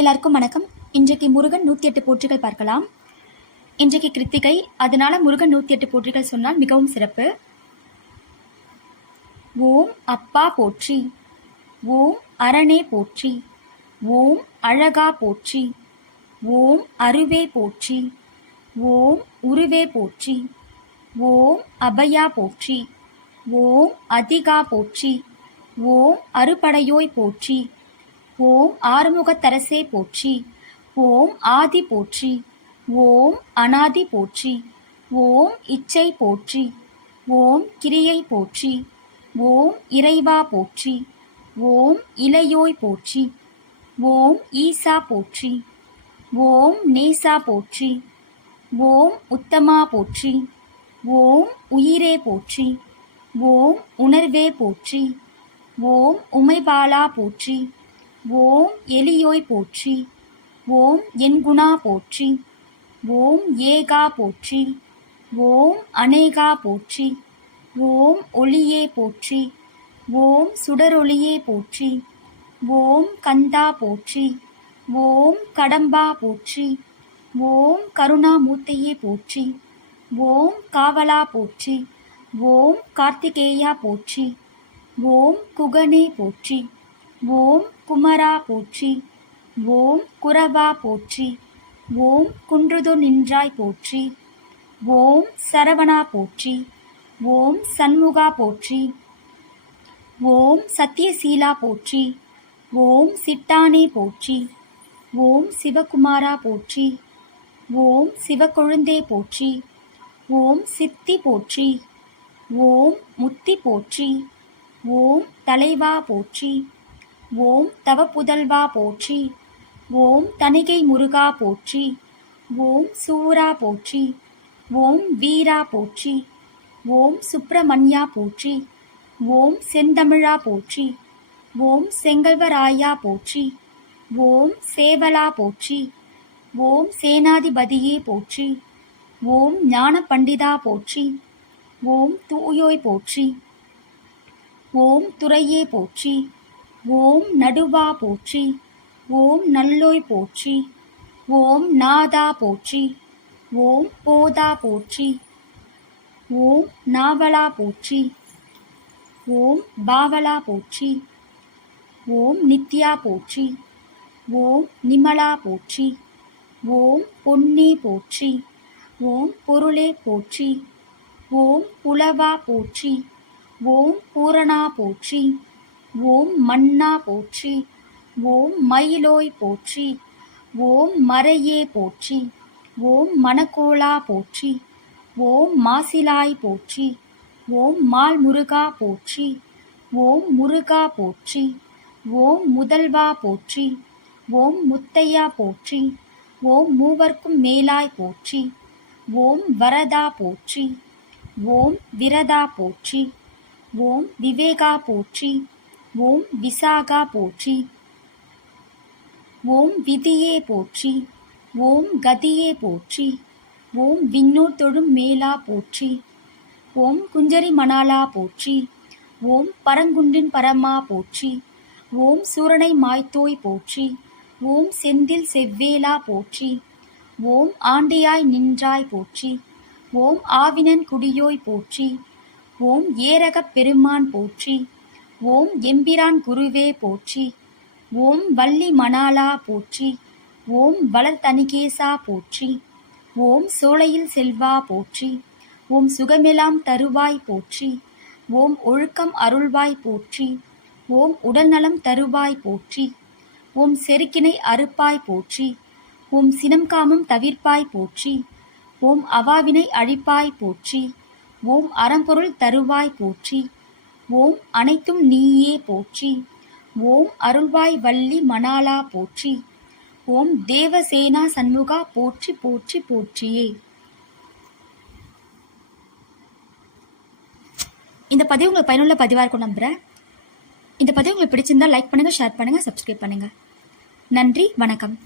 எல்லாருக்கும் வணக்கம். இன்றைக்கு முருகன் நூற்றி எட்டு போற்றிகள் பார்க்கலாம். இன்றைக்கு கிருத்திகை அதனால முருகன் நூற்றி எட்டு போற்றிகள் சொன்னால் மிகவும் சிறப்பு. ஓம் அப்பா போற்றி ஓம் அரணே போற்றி ஓம் அழகா போற்றி ஓம் அருவே போற்றி ஓம் உருவே போற்றி ஓம் அபயா போற்றி ஓம் அதிகா போற்றி ஓம் அறுபடையோய் போற்றி ஓம் ஆறுமுகத்தரசே போற்றி ஓம் ஆதி போற்றி ஓம் அனாதி போற்றி ஓம் இச்சை போற்றி ஓம் கிரியை போற்றி ஓம் இறைவா போற்றி ஓம் இளையோய் போற்றி ஓம் ஈசா போற்றி ஓம் நேசா போற்றி ஓம் உத்தமா போற்றி ஓம் உயிரே போற்றி ஓம் உணர்வே போற்றி ஓம் உமைபாலா போற்றி ஓம் எலியோய் போற்றி ஓம் என்குணா போற்றி ஓம் ஏகா போற்றி ஓம் அநேகா போற்றி ஓம் ஒளியே போற்றி ஓம் சுடரொளியே போற்றி ஓம் கந்தா போற்றி ஓம் கடம்பா போற்றி ஓம் கருணாமூர்த்தியே போற்றி ஓம் காவலா போற்றி ஓம் கார்த்திகேயா போற்றி ஓம் குகனே போற்றி ஓம் குமரா போற்றி ஓம் குரபா போற்றி ஓம் குன்றுது நின்றாய் போற்றி ஓம் சரவணா போற்றி ஓம் சண்முகா போற்றி ஓம் சத்யசீலா போற்றி ஓம் சிட்டானே போற்றி ஓம் சிவகுமாரா போற்றி ஓம் சிவக்கொழுந்தே போற்றி ஓம் சித்தி போற்றி ஓம் முத்தி போற்றி ஓம் தலைவா போற்றி ஓம் தவ புதல்வா போற்றி ஓம் தணிகை முருகா போற்றி ஓம் சூரா போற்றி ஓம் வீரா போற்றி ஓம் சுப்பிரமணியா போற்றி ஓம் செந்தமிழா போற்றி ஓம் செங்கல்வராயா போற்றி ஓம் சேவலா போற்றி ஓம் சேனாதிபதியே போற்றி ஓம் ஞான பண்டிதா போற்றி ஓம் தூயோய் போற்றி ஓம் துறையே போற்றி ஓம் நடுவா போற்றி ஓம் நல்லோய் போற்றி ஓம் நாதா போற்றி ஓம் போதா போற்றி ஓம் நாவலா போற்றி ஓம் பாவலா போற்றி ஓம் நித்யா போற்றி ஓம் நிமலா போற்றி ஓம் பொன்னே போற்றி ஓம் பொருளே போற்றி ஓம் புலவா போற்றி ஓம் பூரணா போற்றி ஓம் மன்னா போற்றி ஓம் மயிலோய் போற்றி ஓம் மறையே போற்றி ஓம் மணக்கோளா போற்றி ஓம் மாசிலாய் போற்றி ஓம் மால் முருகா போற்றி ஓம் முருகா போற்றி ஓம் முதல்வா போற்றி ஓம் முத்தையா போற்றி ஓம் மூவர்க்கும் மேலாய் போற்றி ஓம் வரதா போற்றி ஓம் விரதா போற்றி ஓம் விவேகா போற்றி ஓம் விசாகா போற்றி ஓம் விதியே போற்றி ஓம் கதியே போற்றி ஓம் விண்ணூர் தொழும் மேலா போற்றி ஓம் குஞ்சரி மணாலா போற்றி ஓம் பரங்குன்றின் பரமா போற்றி ஓம் சூரனை மாய்த்தோய் போற்றி ஓம் செந்தில் செவ்வேலா போற்றி ஓம் ஆண்டியாய் நின்றாய் போற்றி ஓம் ஆவினன் குடியோய் போற்றி ஓம் ஏரகப் பெருமான் போற்றி ஓம் எம்பிரான் குருவே போற்றி ஓம் வள்ளி மணாலா போற்றி ஓம் வளர் தனிகேசா போற்றி ஓம் சோலையில் செல்வா போற்றி ஓம் சுகமெலாம் தருவாய் போற்றி ஓம் ஒழுக்கம் அருள்வாய் போற்றி ஓம் உடல்நலம் தருவாய் போற்றி ஓம் செருக்கினை அறுப்பாய் போற்றி ஓம் சினம் காமம் தவிர்ப்பாய் போற்றி ஓம் அவாவினை அழிப்பாய் போற்றி ஓம் அறம்பொருள் தருவாய் போற்றி ஓம் அனைத்தும் நீயே போற்றி. ஓம் அருள்வாய் வள்ளி மணாலா போற்றி. ஓம் தேவசேனா சண்முகா போற்றி போற்றி போற்றியே. இந்த பதிவு உங்களுக்கு பயனுள்ள பதிவாக இருக்கும் நம்புகிறேன் இந்த பதிவு உங்களுக்கு பிடிச்சிருந்தா லைக் பண்ணுங்கள் ஷேர் பண்ணுங்கள் சப்ஸ்கிரைப் பண்ணுங்கள் நன்றி வணக்கம்.